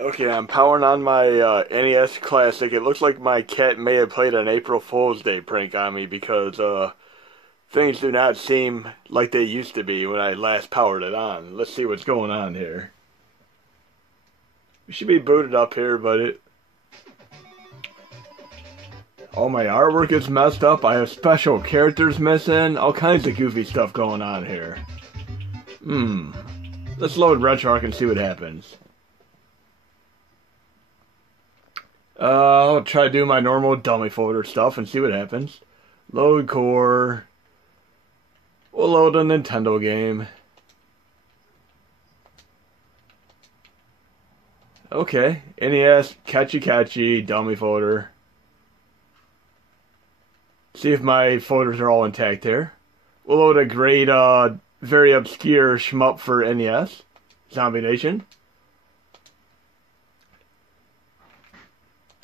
Okay, I'm powering on my NES Classic. It looks like my cat may have played an April Fool's Day prank on me because things do not seem like they used to be when I last powered it on. Let's see what's going on here. We should be booted up here, but all my artwork is messed up. I have special characters missing. All kinds of goofy stuff going on here. Let's load RetroArch and see what happens. I'll try to do my normal dummy folder stuff and see what happens. Load core. We'll load a Nintendo game. Okay, NES Hakchi2 dummy folder. See if my folders are all intact here. We'll load a great, very obscure shmup for NES, Zombie Nation.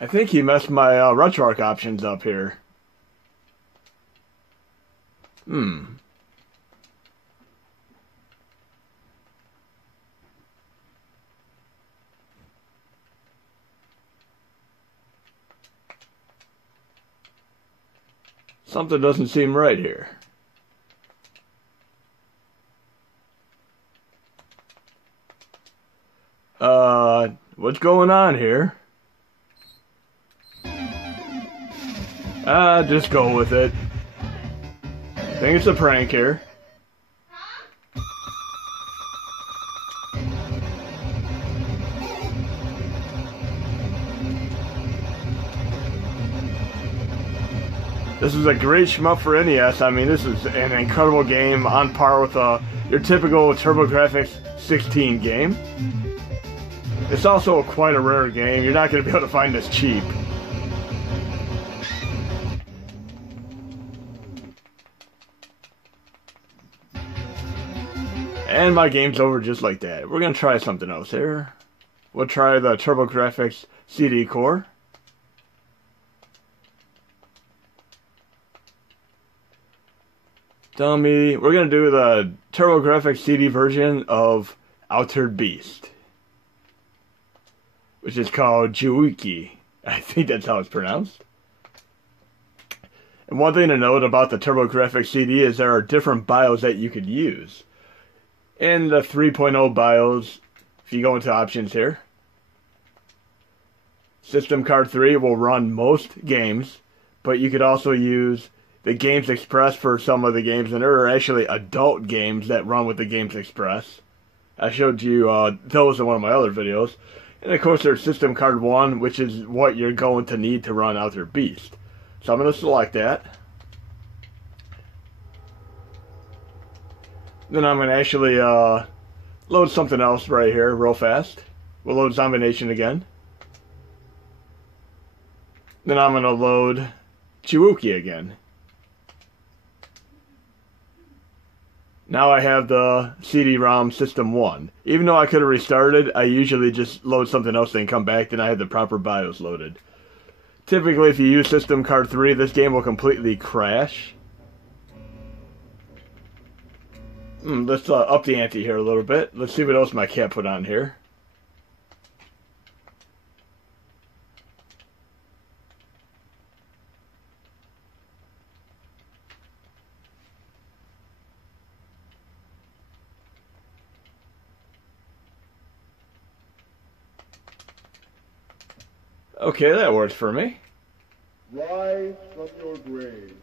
I think he messed my RetroArch options up here. Something doesn't seem right here. What's going on here? Just go with it. I think it's a prank here. This is a great shmup for NES. I mean, this is an incredible game on par with your typical TurboGrafx-CD game. It's also quite a rare game. You're not going to be able to find this cheap. And my game's over just like that. We're going to try something else here. We'll try the TurboGrafx-CD core. Dummy. We're going to do the TurboGrafx-CD version of Altered Beast, which is called Juiki. I think that's how it's pronounced. And one thing to note about the TurboGrafx-CD is there are different BIOS that you could use. In the 3.0 BIOS, if you go into options here, System Card 3 will run most games, but you could also use the Games Express for some of the games, and there are actually adult games that run with the Games Express. I showed you those in one of my other videos. And of course there's System Card 1, which is what you're going to need to run Altered Beast. So I'm going to select that. Then I'm going to actually load something else right here real fast. We'll load Zombie Nation again. Then I'm going to load Chiwuki again. Now I have the CD-ROM System 1. Even though I could have restarted, I usually just load something else and come back, then I have the proper BIOS loaded. Typically, if you use System Card 3, this game will completely crash. Let's up the ante here a little bit. Let's see what else my cat put on here. Okay, that works for me. Rise from your grave.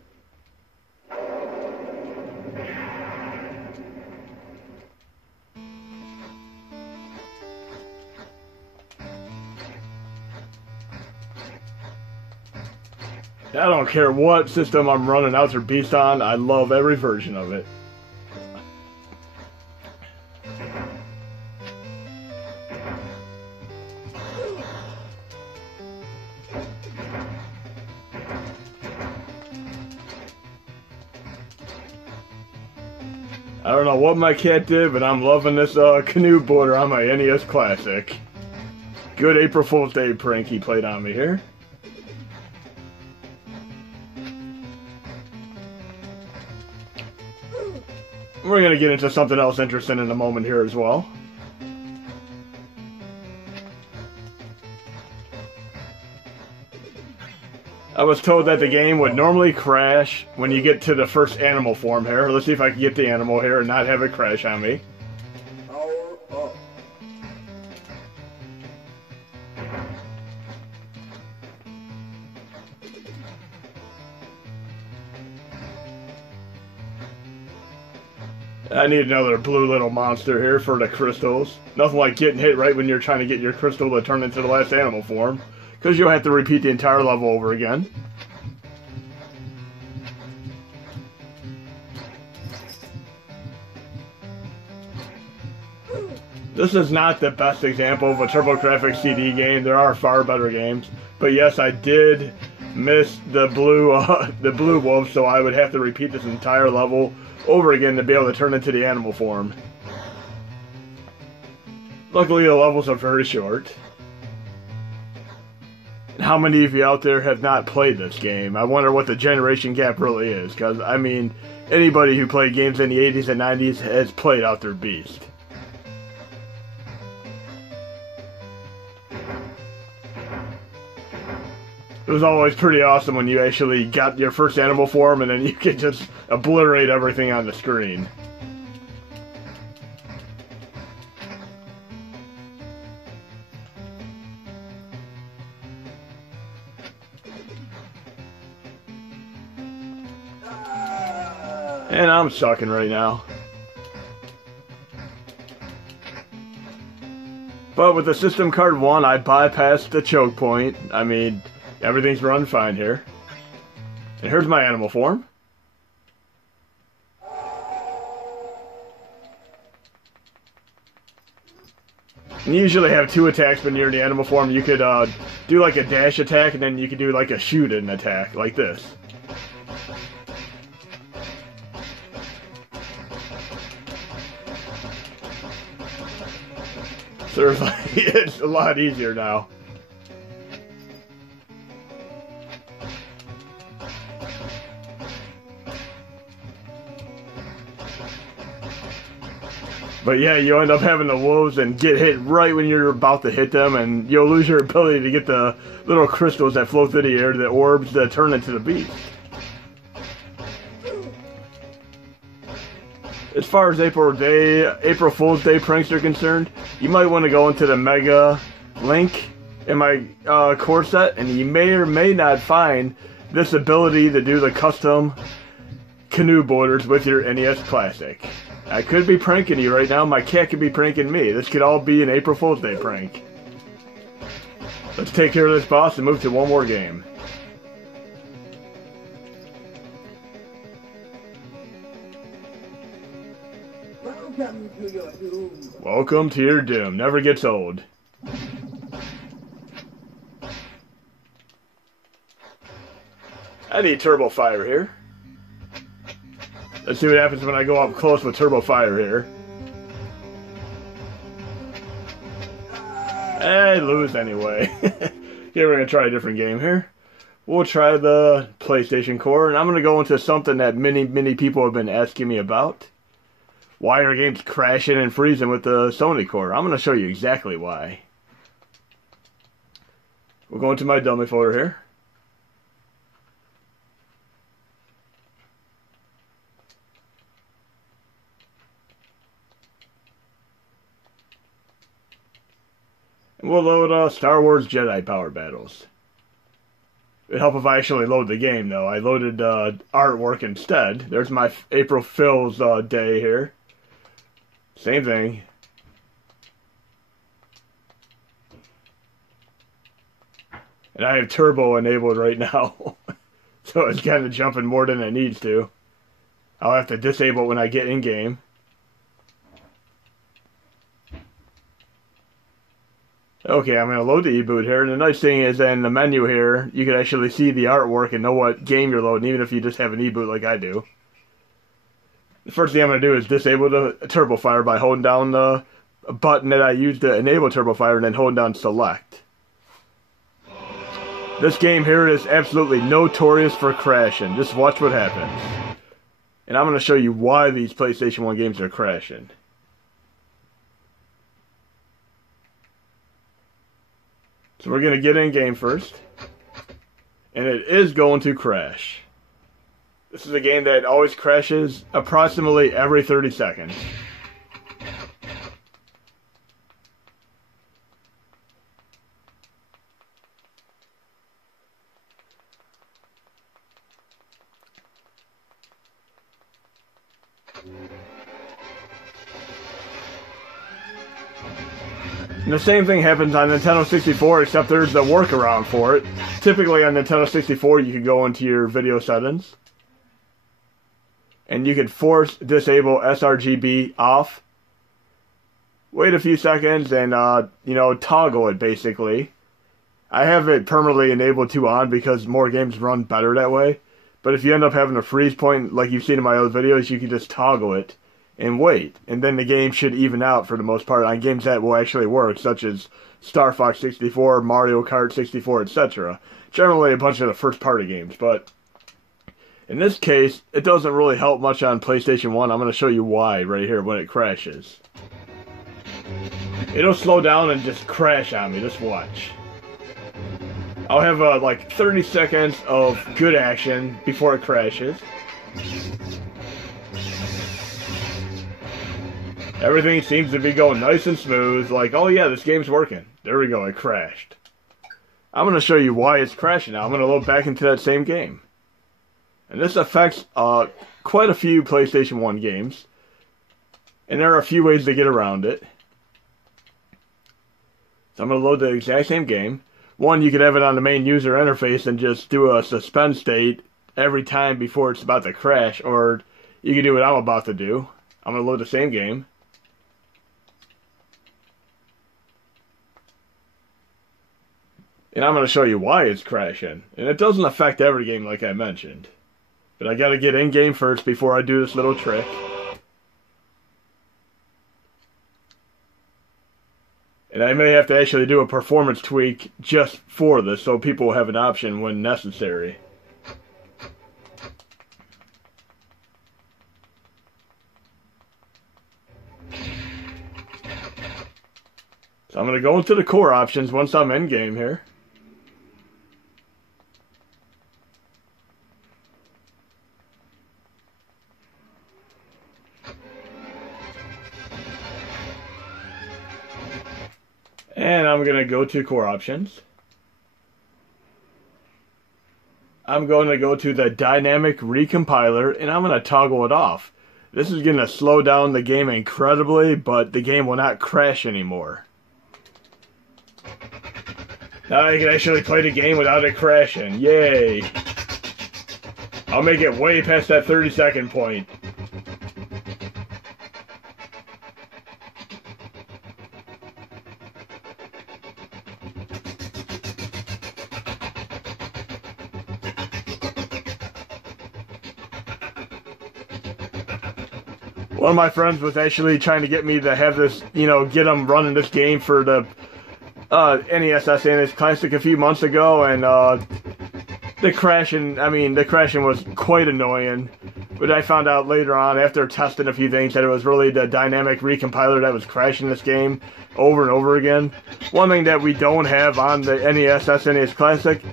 I don't care what system I'm running Altered Beast on, I love every version of it. I don't know what my cat did, but I'm loving this Canoe border on my NES Classic. Good April Fool's Day prank he played on me here. We're going to get into something else interesting in a moment here as well. I was told that the game would normally crash when you get to the first animal form here. Let's see if I can get the animal here and not have it crash on me. Power up. I need another blue little monster here for the crystals. Nothing like getting hit right when you're trying to get your crystal to turn into the last animal form, because you'll have to repeat the entire level over again. This is not the best example of a TurboGrafx-CD game. There are far better games. But yes, I did miss the blue wolf, so I would have to repeat this entire level over again to be able to turn into the animal form. Luckily, the levels are very short. How many of you out there have not played this game? I wonder what the generation gap really is, because, I mean, anybody who played games in the 80s and 90s has played Out Their Beast. It was always pretty awesome when you actually got your first animal form and then you could just obliterate everything on the screen. And I'm sucking right now. But with the system card 1, I bypassed the choke point. I mean, everything's run fine here. And here's my animal form. And you usually have 2 attacks when you're in the animal form. You could do like a dash attack, and then you could do like a shoot-in attack, like this. So it's a lot easier now. But yeah, you end up having the wolves and get hit right when you're about to hit them, and you'll lose your ability to get the little crystals that float through the air, the orbs that turn into the beast. As far as April Fool's Day pranks are concerned, you might want to go into the Mega link in my core set, and you may or may not find this ability to do the custom Canoe borders with your NES Classic. I could be pranking you right now. My cat could be pranking me. This could all be an April Fool's Day prank. Let's take care of this boss and move to one more game. Welcome to your doom. Welcome to your doom. Never gets old. I need Turbo Fire here. Let's see what happens when I go up close with Turbo Fire here. I lose anyway. Here we're going to try a different game here. We'll try the PlayStation Core, and I'm going to go into something that many people have been asking me about. Why are games crashing and freezing with the Sony Core? I'm going to show you exactly why. We'll go into my dummy folder here. And we'll load Star Wars Jedi Power Battles. It'd help if I actually load the game, though. I loaded artwork instead. There's my April Fool's Day here. Same thing. And I have Turbo enabled right now. So it's kind of jumping more than it needs to. I'll have to disable it when I get in-game. Okay, I'm going to load the e-boot here, and the nice thing is in the menu here, you can actually see the artwork and know what game you're loading, even if you just have an e-boot like I do. The first thing I'm going to do is disable the Turbo Fire by holding down the button that I used to enable Turbo Fire and then holding down Select. This game here is absolutely notorious for crashing. Just watch what happens. And I'm going to show you why these PlayStation 1 games are crashing. So we're going to get in game first. and it is going to crash. This is a game that always crashes approximately every 30 seconds. And the same thing happens on Nintendo 64, except there's a workaround for it. Typically on Nintendo 64, you could go into your video settings, and you could force disable sRGB off. Wait a few seconds and, toggle it basically. I have it permanently enabled to on because more games run better that way. But if you end up having a freeze point, like you've seen in my other videos, you can just toggle it and wait, and then the game should even out for the most part on games that will actually work, such as Star Fox 64, Mario Kart 64, etc. Generally a bunch of the first party games, but in this case, it doesn't really help much on PlayStation 1. I'm going to show you why right here when it crashes. It'll slow down and just crash on me, just watch. I'll have like 30 seconds of good action before it crashes. Everything seems to be going nice and smooth, like, oh yeah, this game's working. There we go, it crashed. I'm going to show you why it's crashing now. I'm going to load back into that same game. And this affects quite a few PlayStation 1 games. And there are a few ways to get around it. So I'm going to load the exact same game. One, you could have it on the main user interface and just do a suspend state every time before it's about to crash. Or you could do what I'm about to do. I'm going to load the same game. And I'm going to show you why it's crashing. And it doesn't affect every game like I mentioned. But I got to get in game first before I do this little trick. And I may have to actually do a performance tweak just for this, so people will have an option when necessary. So I'm going to go into the core options once I'm in game here. And I'm going to go to core options. I'm going to go to the dynamic recompiler and I'm going to toggle it off. This is going to slow down the game incredibly, but the game will not crash anymore. Now I can actually play the game without it crashing. Yay! I'll make it way past that 30-second point. One of my friends was actually trying to get me to have this, get him running this game for the NES SNES Classic a few months ago, and the crashing was quite annoying. But I found out later on, after testing a few things, that it was really the dynamic recompiler that was crashing this game over and over again. One thing that we don't have on the NES SNES Classic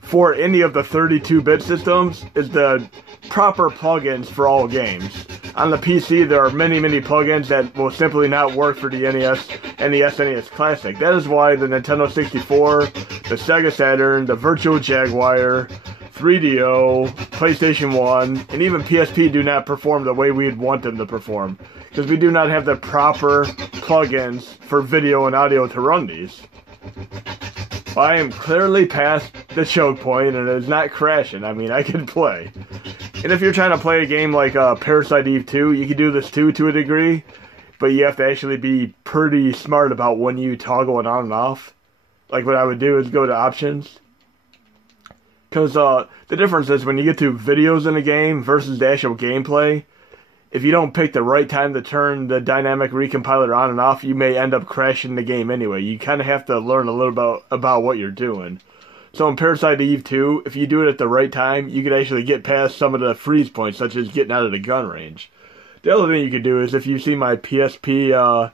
for any of the 32-bit systems is the proper plugins for all games. On the PC, there are many plugins that will simply not work for the NES and the SNES Classic. That is why the Nintendo 64, the Sega Saturn, the Virtual Jaguar, 3DO, PlayStation 1, and even PSP do not perform the way we'd want them to perform. Because we do not have the proper plugins for video and audio to run these. I am clearly past the choke point and it is not crashing. I can play. And if you're trying to play a game like Parasite Eve 2, you can do this too to a degree, but you have to actually be pretty smart about when you toggle it on and off. Like what I would do is go to options. Because the difference is when you get to videos in a game versus the actual gameplay, if you don't pick the right time to turn the dynamic recompiler on and off, you may end up crashing the game anyway. You kind of have to learn a little about what you're doing. So in Parasite Eve 2, if you do it at the right time, you could actually get past some of the freeze points, such as getting out of the gun range. The other thing you could do is, if you see my PSP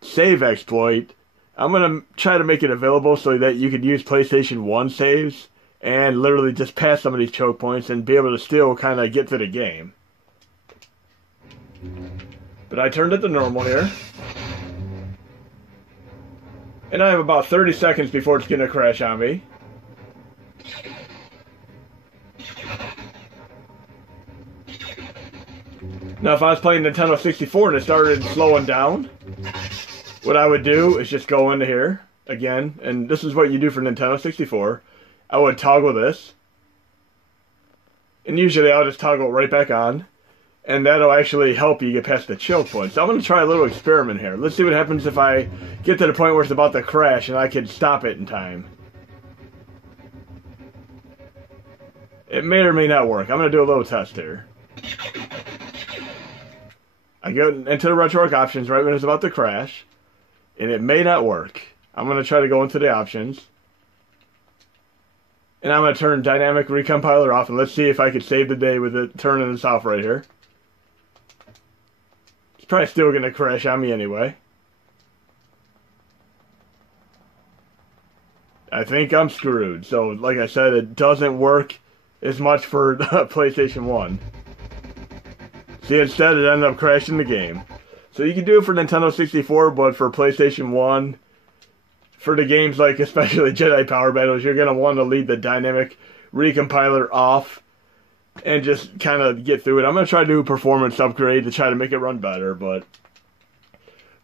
save exploit, I'm going to try to make it available so that you could use PlayStation 1 saves and literally just pass some of these choke points and be able to still kind of get to the game. But I turned it to normal here. And I have about 30 seconds before it's going to crash on me. Now if I was playing Nintendo 64 and it started slowing down, what I would do is just go into here again, and this is what you do for Nintendo 64. I would toggle this, and usually I'll just toggle it right back on, and that'll actually help you get past the choke point. So I'm going to try a little experiment here. Let's see what happens if I get to the point where it's about to crash and I can stop it in time. It may or may not work. I'm going to do a little test here. I go into the RetroArch options right when it's about to crash, and it may not work. I'm going to try to go into the options, and I'm going to turn dynamic recompiler off, and let's see if I could save the day with it turning this off right here. It's probably still going to crash on me anyway. I think I'm screwed. So, like I said, it doesn't work as much for the PlayStation 1. See, instead it ended up crashing the game. So you can do it for Nintendo 64, but for PlayStation 1, for the games like especially Jedi Power Battles, you're going to want to leave the dynamic recompiler off and just kind of get through it. I'm going to try to do a performance upgrade to try to make it run better, but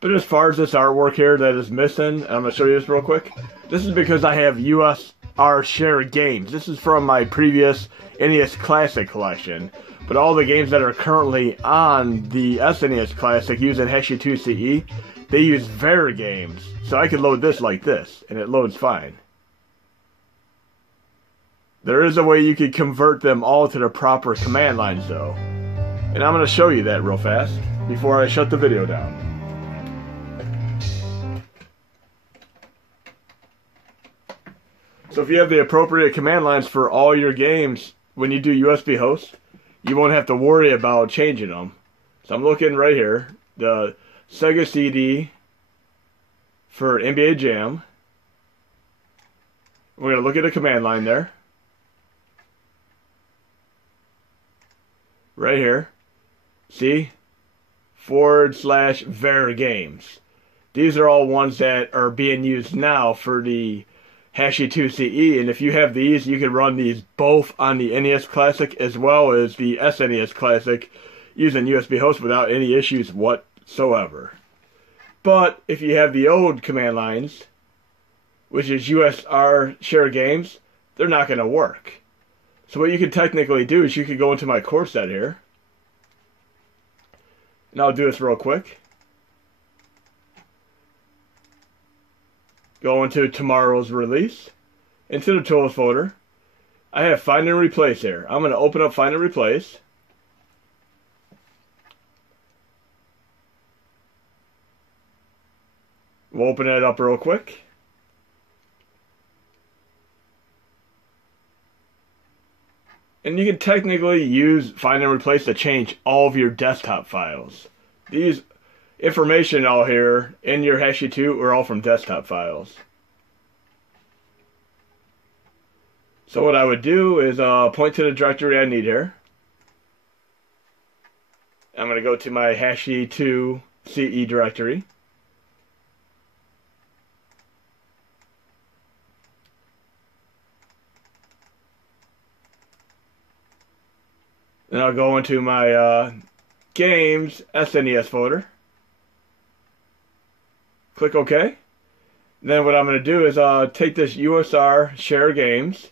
as far as this artwork here that is missing, I'm going to show you this real quick. This is because I have USR share games. This is from my previous NES Classic collection. But all the games that are currently on the SNES Classic using Hakchi2 CE, they use VAR games. So I could load this like this, and it loads fine. There is a way you could convert them all to the proper command lines, though. And I'm going to show you that real fast before I shut the video down. So if you have the appropriate command lines for all your games when you do USB host, you won't have to worry about changing them. So I'm looking right here, the Sega CD for NBA Jam. We're going to look at the command line there. Right here. See? /var games. These are all ones that are being used now for the Hakchi2 CE, and if you have these, you can run these both on the NES Classic as well as the SNES Classic using USB host without any issues whatsoever. But if you have the old command lines, which is USR share games, they're not going to work. So what you could technically do is you could go into my core set here, and I'll do this real quick. Go into tomorrow's release, into the tools folder. I have find and replace here. I'm going to open up find and replace. We'll open it up real quick. And you can technically use find and replace to change all of your desktop files. These information all here in your Hakchi2 are all from desktop files. So what I would do is point to the directory I need here. I'm going to go to my Hakchi2 CE directory. Then I'll go into my games SNES folder. Click OK. Then what I'm going to do is take this USR share games.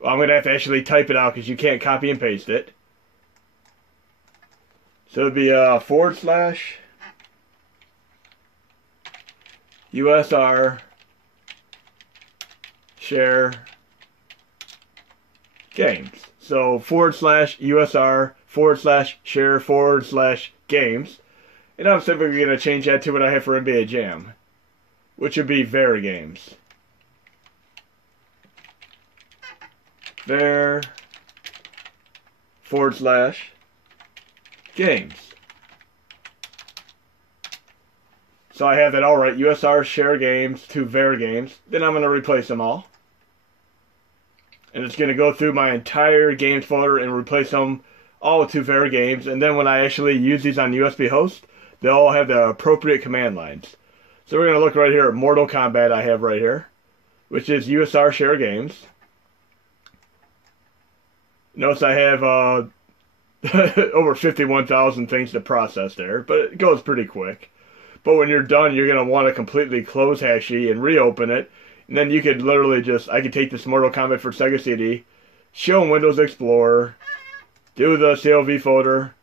Well, I'm going to have to actually type it out because you can't copy and paste it. So it'd be / USR share games. So / USR / share / games. And I'm simply going to change that to what I have for NBA Jam, which would be VAR games. VAR / games. So I have that all right. USR share games to var games. Then I'm going to replace them all. And it's going to go through my entire games folder and replace them all to var games. And then when I actually use these on USB host, they all have the appropriate command lines. So we're going to look right here at Mortal Kombat I have right here, which is USR share games. Notice I have over 51,000 things to process there, but it goes pretty quick. But when you're done, you're going to want to completely close Hakchi and reopen it. And then you could literally I could take this Mortal Kombat for Sega CD, show them Windows Explorer, do the CLV folder,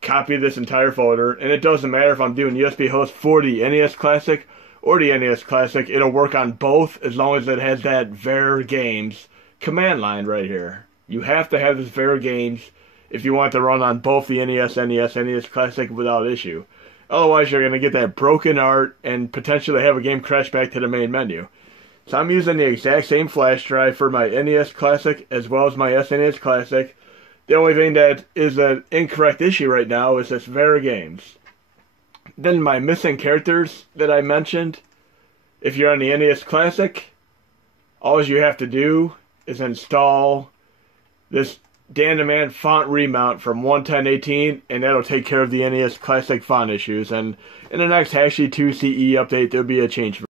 copy this entire folder, and it doesn't matter if I'm doing USB host for the NES Classic or the NES Classic, it'll work on both as long as it has that var games command line right here. You have to have this var games if you want to run on both the NES Classic without issue. Otherwise, you're going to get that broken art and potentially have a game crash back to the main menu. So I'm using the exact same flash drive for my NES Classic as well as my SNES Classic. The only thing that is an incorrect issue right now is this var games. Then my missing characters that I mentioned, if you're on the NES Classic, all you have to do is install this Dan the Man font remount from 1.10.18, and that'll take care of the NES Classic font issues. And in the next Hakchi2 CE update, there'll be a change.